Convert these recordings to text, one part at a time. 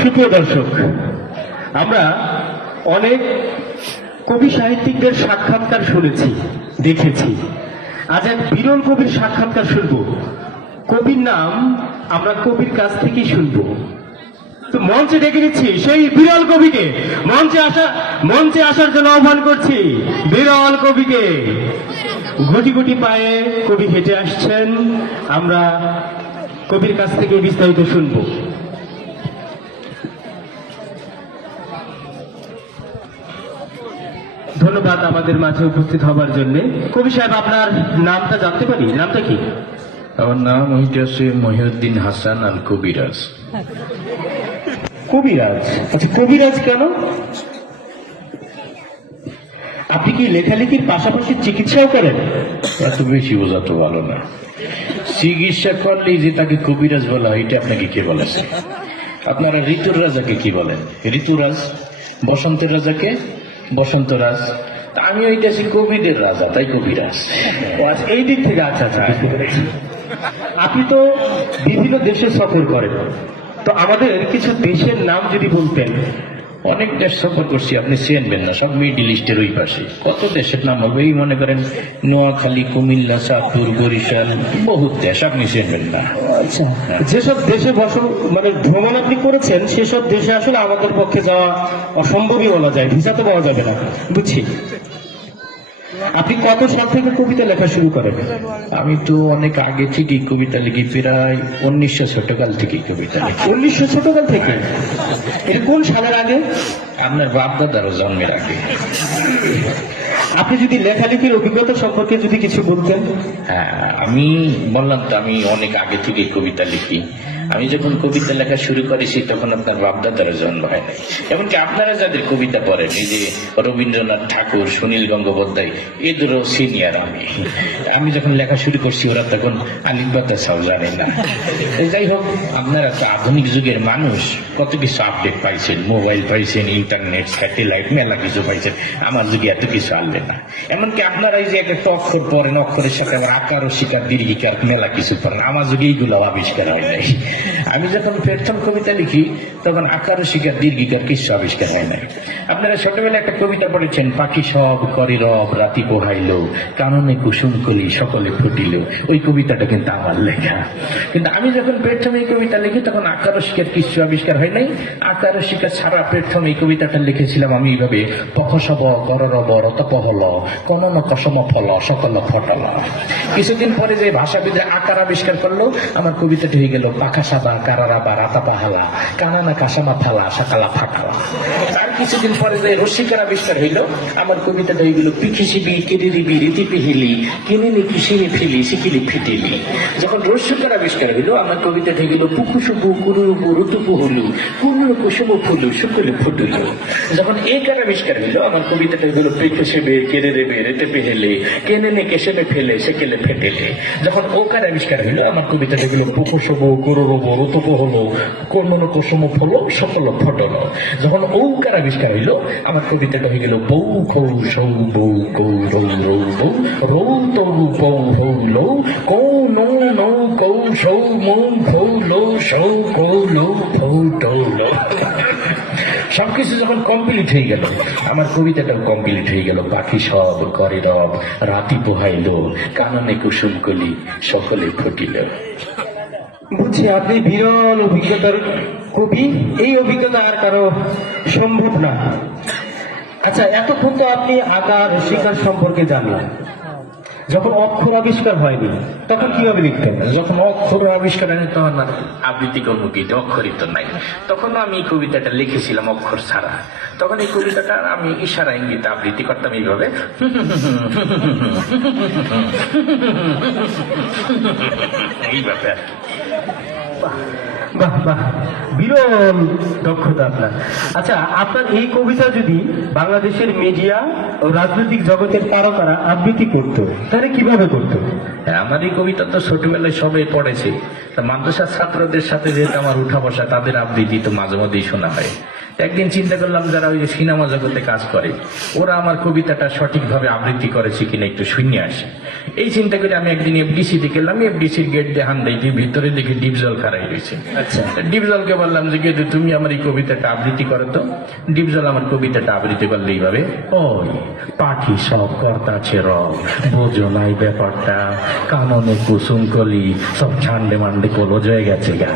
সুপ্রিয় দর্শক, আমরা অনেক কবি সাহিত্যিকদের সাক্ষাৎকার শুনেছি, দেখেছি। আজ এক বিরল কবির সাক্ষাৎকার শুনব। কবির নাম আমরা কবির কাছ থেকেই শুনব। তো মঞ্চে ডেকে নিচ্ছি সেই বিরল কবিকে, মঞ্চে আসার জন্য আহ্বান করছি বিরল কবিকে। গুটি গুটি পায়ে কবি হেঁটে আসছেন, আমরা কবির কাছ থেকে বিস্তারিত শুনব। ধন্যবাদ আমাদের মাঝে উপস্থিত হবার জন্য। কবি সাহেব, আপনার নামটা জানতে পারি? নামটা কি? আমার নাম হইতেছে মহিউদ্দিন হাসান আল কবিরাজ। কবিরাজ? আচ্ছা, কবিরাজ কেন? আপনি কি লেখালেখির পাশাপাশি চিকিৎসাও করেন? এত বেশি বোঝা তো ভালো না। চিকিৎসা করলেই যে তাকে কবিরাজ বলা হয়, এটা আপনাকে কে বলেছে? আপনারা ঋতুর রাজাকে কি বলেন? ঋতুরাজ। বসন্তের রাজাকে বসন্তরাজ। তা আমি হইতেছি কবিদের রাজা, তাই কবিরাজ। ও আচ্ছা, এই দিক থেকে। আচ্ছা আচ্ছা, বুঝতে পেরেছি। আপনি তো বিভিন্ন দেশে সফর করেন, তো আমাদের কিছু দেশের নাম যদি বলতেন। অনেক দেশ সফর করছি, আপনি চেনবেন না, সব মিডিল ইস্টের ওই পাশে। কত দেশের নাম হবে, এই মনে করেন নোয়াখালী, কুমিল্লা, চাঁদপুর, বরিশাল, বহুত দেশ, আপনি চেনবেন না। আচ্ছা, যেসব দেশে ভ্রমণ আপনি করেছেন, সেসব দেশে আসলে আমাদের পক্ষে যাওয়া অসম্ভবই বলা যায়, ভিসা তো পাওয়া যাবে না। বুঝছি। আপনি কত সাল থেকে কবিতা লেখা শুরু করেন? আমি তো অনেক আগে থেকেই কবিতা লিখি, প্রায় 1900 ছোটকাল থেকেই কবিতা লিখি। 1900 ছোটকাল থেকে? এটা কোন সালের আগে? আপনার বাপ দাদারও জন্মের আগে। আপনি যদি লেখালেখির অভিজ্ঞতা সম্পর্কে যদি কিছু বলতেন। হ্যাঁ, আমি বললাম তো, আমি অনেক আগে থেকে কবিতা লিখি। আমি যখন কবিতা লেখা শুরু করেছি তখন আপনার বাপদাদারও জন্ম হয় নাই। এমনকি আপনারা যাদের কবিতা পড়েন, এই যে রবীন্দ্রনাথ ঠাকুর, সুনীল গঙ্গোপাধ্যায়, এদেরও সিনিয়র আমি যখন লেখা শুরু করছি, ওরা তখন আলিফ বা তাসাও জানে না। যাই হোক, আপনারা তো আধুনিক যুগের মানুষ, কত কিছু আপডেট পাইছেন, মোবাইল পাইছেন, ইন্টারনেট, স্যাটেলাইট, মেলা কিছু পাইছেন। আমার যুগে এত কিছু আনলে না। এমনকি আপনারা এই যে একটা অক্ষর পড়েন, অক্ষরের সাথে আবার আকার ও শিকার, দীর্ঘিকার, মেলা কিছু পড়েন। আমার যুগে এইগুলো আবিষ্কার হয় নাই। আমি যখন প্রথম কবিতা লিখি তখন আকার ও শিকার, দীর্ঘিকার কিছু আবিষ্কার হয় নাই। আপনারা ছোটবেলায় একটা কবিতা পড়েছেন, পাখি সব করে রব, রাতি পোহাইল, কাননে কুসুম কলি, সকলে ফুটিল। ওই কবিতাটা কিন্তু আমার লেখা। কিন্তু আমি যখন প্রথম এই কবিতা লিখি তখন আকার ও শিকার কিছু আবিষ্কার হয় নাই। আকার ও শিকার ছাড়া প্রথম এই কবিতাটা লিখেছিলাম আমি এইভাবে: পখসব কররব রতপহল, কনন কসম ফল, সকল ফটল। কিছুদিন পরে যে ভাষাবিদে আকার আবিষ্কার করলো, আমার কবিতাটি হয়ে গেল পাখা সাবা কারারাবা রাতা পাহালা, কানানা কাসামা ফালা, সকালা ফাটালা। তার কিছুদিন পরে যে রসিকার আবিষ্কার হইল, আমার কবিতাটা হয়ে গেল পিখিসিবি কেরিবি রীতি পিহিলি, কিনিনি কিসিনি ফিলি সিকিলি ফিটিলি। যখন রসিকার আবিষ্কার হইল, আমার কবিতাটা হয়ে গেল পুকুসুবু কুরুরুবু ঋতুপু হলু, কুমুর কুসুম ফুলু, শুকুলে ফুটুল। যখন একার আবিষ্কার হইল, আমার কবিতাটা হয়ে গেল পিখিসিবে কেড়ে দেবে রেতে পেহেলে, কেনে কেসেমে ফেলে সেকেলে ফেটেলে। যখন ওকার আবিষ্কার হইল, আমার কবিতাটা হয়ে গেল পুকুসুবু কুরুরুবু ঋতুপু হলো, কোন কুসুম ফল, সকল ফটল। যখন ঔকার আবিষ্কার হইল, আমার কবিতাটা হয়ে গেল বৌ খৌ সৌ বৌ কৌ রৌ রৌ বৌ, রৌ তৌ বৌ হৌ লৌ, কৌ নৌ নৌ কৌ সৌ মৌ খৌ লৌ, সৌ কৌ লৌ ফৌ টৌ লৌ। সবকিছু যখন কমপ্লিট হয়ে গেল, আমার কবিতাটাও কমপ্লিট হয়ে গেল। পাখি সব করে রব, রাতি পোহাইল, কাননে কুসুম কলি, সকলে ফুটিল। বুঝছি, আপনি বিরল অভিজ্ঞতার কবি। এই অভিজ্ঞতা আর কারো সম্ভব না। আচ্ছা, এতক্ষণ তো আপনি আকার শিকার সম্পর্কে জানলেন। যখন অক্ষর আবিষ্কার হয়নি তখন কিভাবে লিখতেন? যখন অক্ষর আবিষ্কার হয়নি তখন আবৃত্তি করবো কি, অক্ষরই তো নাই। তখন আমি এই কবিতাটা লিখেছিলাম অক্ষর ছাড়া। তখন এই কবিতাটা আমি ইশারা ইঙ্গিতে আবৃত্তি করতাম এইভাবে, এইভাবে আর কি। বাহ বাহ, বিরল দক্ষতা আপনার। আচ্ছা, আপনার এই কবিতা যদি বাংলাদেশের মিডিয়া ও রাজনৈতিক জগতের তারকারা আবৃত্তি করতো, তাহলে কিভাবে করতো? আমার এই কবিতা তো ছোটবেলায় সবাই পড়েছে। মাদ্রাসার ছাত্রদের সাথে যেহেতু আমার উঠা বসা, তাদের আবৃত্তি তো মাঝে মাঝেই শোনা হয়। একদিন চিন্তা করলাম, যারা ওই যে সিনেমা জগতে কাজ করে, ওরা আমার কবিতাটা সঠিকভাবে আবৃত্তি করেছে কিনা একটু শুনে আসে। এই চিন্তা করে আমি একদিন এফডিসি তে গেলাম, এফডিসির গেট দিয়ে হান দেখি ভিতরে দেখি ডিপজল খারাই রয়েছে। আচ্ছা, ডিপজলকে বললাম যে গেদু তুমি আমার এই কবিতাটা আবৃত্তি করো তো। ডিপজল আমার কবিতাটা আবৃত্তি করলে এইভাবে, ওই পাখি সব কর্তাছে রব, বোঝো নাই ব্যাপারটা, কাননে কুসুম কলি সব ঝান্ডে মান্ডে কলজ হয়ে গেছে গা।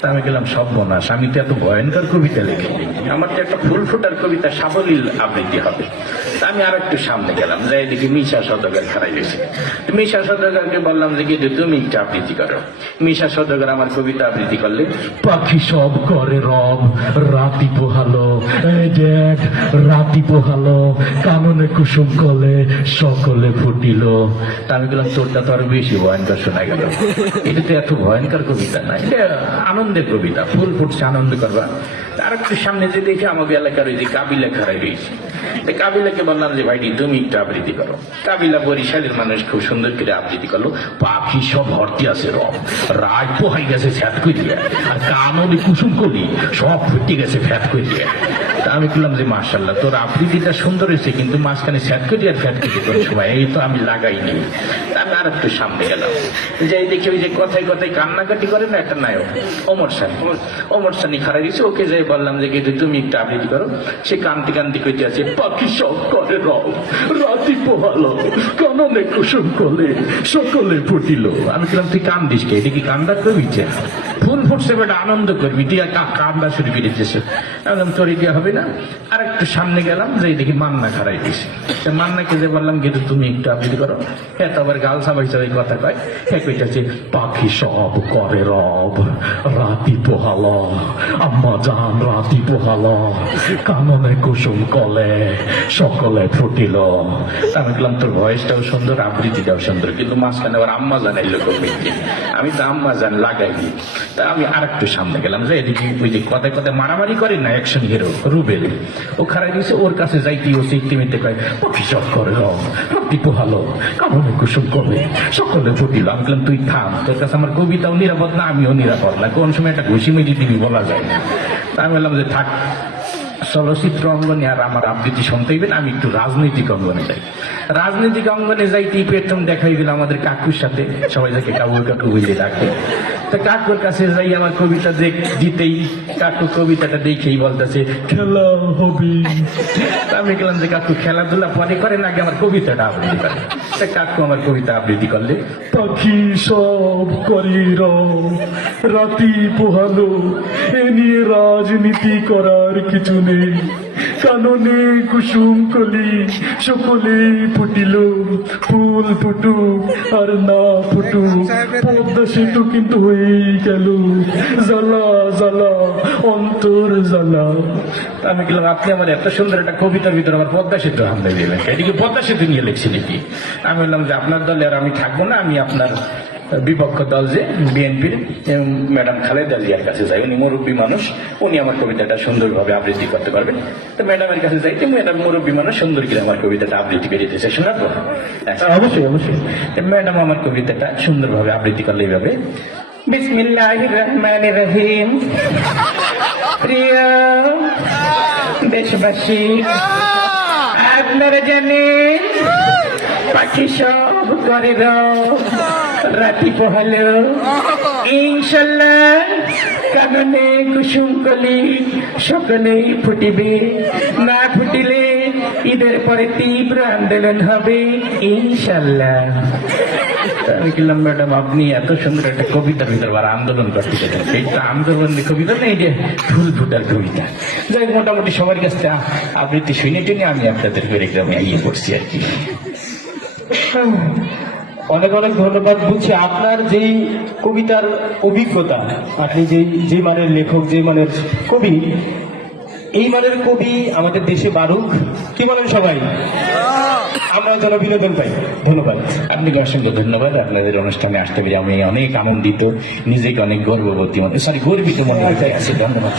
তা আমি গেলাম সর্বনাশ, আমি তো এত ভয়ঙ্কর কবিতা লিখিনি, আমার তো একটা ফুল ফুটার কবিতা সাবলীল আবৃত্তি হবে। তা আমি আর একটু সামনে গেলাম, যাই দেখি মিশা সদগর খারাই গেছে। মিশা সদগরকে বললাম যে গেদু তুমি একটা আবৃত্তি করো। মিশা সদগর আমার কবিতা আবৃত্তি করলে, পাখি সব করে রব, রাতি পোহালো, এই দেখ রাতি পোহালো, কাননে কুসুম কলে সকলে ফুটিল। তা আমি গেলাম তোরটা তো আরো বেশি ভয়ঙ্কর শোনা গেল, এটা তো এত ভয়ঙ্কর কবিতা না, এটা আনন্দের কবিতা, ফুল ফুটছে আনন্দ করবা। আর একটু সামনে যে দেখে আমাদের এলাকার ওই যে কাবিলা খারাই রয়েছে, কাবিলাকে বললাম যে ভাইটি তুমি একটু আবৃত্তি করো। কাবিলা বরিশালের মানুষ খুব সুন্দর করে আবৃত্তি করলো, পাখি সব ভর্তি আছে রব, রাত পোহাই গেছে ফ্যাট করিয়া, আর কাননে কুসুম করি সব ফুটে গেছে ফ্যাট করিয়া। তা আমি বললাম যে মার্শাল্লাহ তোর আবৃত্তিটা সুন্দর হয়েছে, কিন্তু মাঝখানে ফ্যাট করি আর ফ্যাট করি তোর সময় এই তো আমি লাগাইনি। আমি আর একটু সামনে গেলাম, যাই দেখি ওই যে কথায় কথায় কান্নাকাটি করে না একটা নায়ক ওমর সানি, ওমর সানি খারাই দিয়েছে, ওকে যাই বললাম যে কিন্তু তুমি একটু আবৃত্তি করো। সে কান্তি কান্তি কইতে আছে, পাখি সব করে রব, রাতি পোহালো, কাননে কুসুম কলে সকলে ফুটিল। আমি বললাম তুই কান্দিস কে, এটা কি কান্দা কবিছে? ফুল ফুটছে বেটা আনন্দ করবি, তুই কান্দা শুরু করে দিয়েছে। একদম তোর দিয়ে হবে না। আর একটু সামনে গেলাম, যাই দেখি মান্না খারাই দিয়েছে। মান্নাকে যে বললাম কিন্তু তুমি একটু আবৃত্তি করো। হ্যাঁ তো আবার গাল সাবাইছে ওই কথা কয়, হ্যাঁ কইতেছে পাখি সব করে রব, রাতি পোহালো, আম্মা জান রাতি পোহালো, কাননে কুসুম কলে সকলে ফুটিল। আমি বললাম তোর ভয়েসটাও সুন্দর, আবৃত্তিটাও সুন্দর, কিন্তু মাঝখানে আবার আম্মা জানাইলো কবিকে, আমি তো আম্মা জান লাগাইনি। তা আমি আর একটু সামনে গেলাম, যে এদিকে ওই যে কথায় কথায় মারামারি করে না অ্যাকশন হিরো রুবেল, ও খারাই দিয়েছে, ওর কাছে যাইতে ও সেই তিমিতে কয় পাখি সব করে রব, রাতি পোহালো, কাননে কুসুম কলে সকলে ফুটিল। আমি বললাম তুই থাম, তোর কাছে আমার কবিতাও নিরাপদ না, আমিও নিরাপদ না, কোন সময় একটা ঘুষি মেরি দিবি বলা যায় না। তা আমি বললাম যে থাক, চলচ্চিত্র অঙ্গনে আর আমার আবৃত্তি শুনতে হইবেন, আমি একটু রাজনৈতিক অঙ্গনে যাই। রাজনৈতিক অঙ্গনে যাইতেই প্রথম দেখাই দিল আমাদের কাকুর সাথে, সবাই যাকে কাকু কাকু বলে ডাকে। তা কাকুর কাছে যাই আমার কবিতা দিতেই কাকু কবিতাটা দেখেই বলতেছে খেলা হবে। আমি গেলাম যে কাকু খেলাধুলা পরে করেন, আগে আমার কবিতাটা আবৃত্তি করে। তা কাকু আমার কবিতা আবৃত্তি করলে, পাখি সব করে রব, রাতি পোহালো, এ নিয়ে রাজনীতি করার কিছু নেই, কাননে কুসুম কলি সকলে ফুটিল, ফুল ফুটুক আর না ফুটুক পদ্মা সেতু কিন্তু হয়েই গেল, জ্বালা জ্বালা অন্তর জ্বালা। আমি গেলাম আপনি আমার এত সুন্দর একটা কবিতার ভিতরে আমার পদ্মা সেতু হামলে দিলেন, এদিকে পদ্মা সেতু নিয়ে লিখছি নাকি? আমি বললাম যে আপনার দলে আর আমি থাকবো না, আমি আপনার বিপক্ষ দল যে বিএনপির ম্যাডাম খালেদা জিয়ার কাছে যাই, উনি মুরব্বী মানুষ, উনি আমার কবিতাটা সুন্দরভাবে আবৃত্তি করতে পারবেন। তো ম্যাডামের কাছে যাইতে ম্যাডাম মুরব্বী মানুষ সুন্দর করে আমার কবিতাটা আবৃত্তি করে দিতেছে, শোনাবো? অবশ্যই অবশ্যই। ম্যাডাম আমার কবিতাটা সুন্দরভাবে আবৃত্তি করলে এইভাবে, বিসমিল্লাহির রহমানির রহিম। প্রিয় দেশবাসী, আপনারা জানেন পাখি সব করে রব, রাতি পোহালো, ইনশাল্লাহ কাননে কুসুম কলি সকলেই ফুটিবে, না ফুটিলে ঈদের পরে তীব্র আন্দোলন হবে ইনশাল্লাহ। আমি বললাম ম্যাডাম আপনি এত সুন্দর একটা কবিতার ভিতরে আবার আন্দোলন করতে চাইছেন, এইটা আন্দোলনের কবিতা না, এই যে ফুল ফুটার কবিতা। যাই মোটামুটি সবার কাছে আবৃত্তি শুনে টেনে আমি আপনাদের করে গ্রামে এগিয়ে পড়ছি আর কি। অনেক অনেক ধন্যবাদ। বুঝছি আপনার যেই কবিতার অভিজ্ঞতা, আপনি যেই মানের লেখক, যে মানের কবি, এই মানের কবি আমাদের দেশে বাড়ুক, কি বলেন সবাই? আমরা যেন বিনোদন পাই। ধন্যবাদ। আপনাকে অসংখ্য ধন্যবাদ। আপনাদের অনুষ্ঠানে আসতে পেরে আমি অনেক আনন্দিত, নিজেকে অনেক গর্বিত মনে হচ্ছে। ধন্যবাদ।